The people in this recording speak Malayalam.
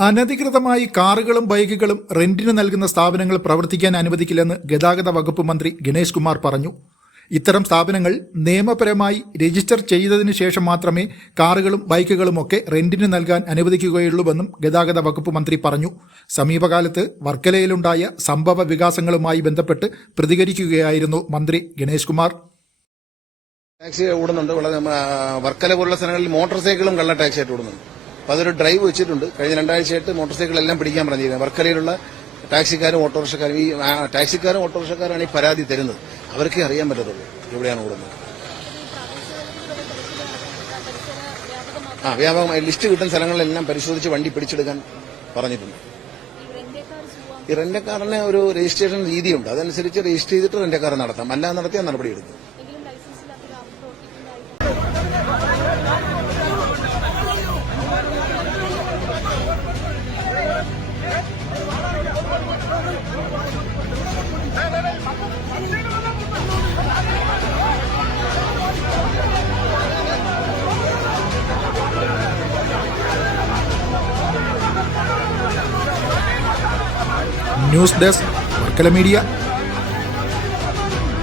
അനധികൃതമായി കാറുകളും ബൈക്കുകളും റെന്റിന് നൽകുന്ന സ്ഥാപനങ്ങൾ പ്രവർത്തിക്കാൻ അനുവദിക്കില്ലെന്ന് ഗതാഗത വകുപ്പ് മന്ത്രി ഗണേഷ് കുമാർ പറഞ്ഞു. ഇത്തരം സ്ഥാപനങ്ങൾ നിയമപരമായി രജിസ്റ്റർ ചെയ്തതിനു ശേഷം മാത്രമേ കാറുകളും ബൈക്കുകളുമൊക്കെ റെന്റിന് നൽകാൻ അനുവദിക്കുകയുള്ളൂവെന്നും ഗതാഗത വകുപ്പ് മന്ത്രി പറഞ്ഞു. സമീപകാലത്ത് വർക്കലയിലുണ്ടായ സംഭവ വികാസങ്ങളുമായി ബന്ധപ്പെട്ട് പ്രതികരിക്കുകയായിരുന്നു മന്ത്രി ഗണേഷ് കുമാർ. ടാക്സി ഓടുന്നുണ്ട്. വർക്കല പോലുള്ള സ്ഥലങ്ങളിൽ മോട്ടോർ സൈക്കിളും കള്ള ടാക്സി ആയിട്ട് ഓടുന്നുണ്ട്. അപ്പോൾ അതൊരു ഡ്രൈവ് വെച്ചിട്ടുണ്ട്. കഴിഞ്ഞ 2 ആഴ്ചയായിട്ട് മോട്ടോർ സൈക്കിളെല്ലാം പിടിക്കാൻ പറഞ്ഞിരിക്കുന്നത്. വർക്കലയിലുള്ള ടാക്സിക്കാരും ഓട്ടോറിക്ഷക്കാരും, ഈ ടാക്സിക്കാരും ഓട്ടോറിക്ഷക്കാരാണ് ഈ പരാതി തരുന്നത്. അവർക്കേ അറിയാൻ പറ്റത്തുള്ളൂ എവിടെയാണ് ഓടുന്നത്. വ്യാപകമായി ലിസ്റ്റ് കിട്ടുന്ന സ്ഥലങ്ങളിലെല്ലാം പരിശോധിച്ച് വണ്ടി പിടിച്ചെടുക്കാൻ പറഞ്ഞിട്ടുണ്ട്. ഈ റെന്റക്കാറിന് ഒരു രജിസ്ട്രേഷൻ രീതിയുണ്ട്. അതനുസരിച്ച് രജിസ്റ്റർ ചെയ്തിട്ട് റെന്റക്കാർ നടത്താം. അല്ലാതെ നടത്തിയാൽ നടപടിയെടുക്കും. News desk Varkala media.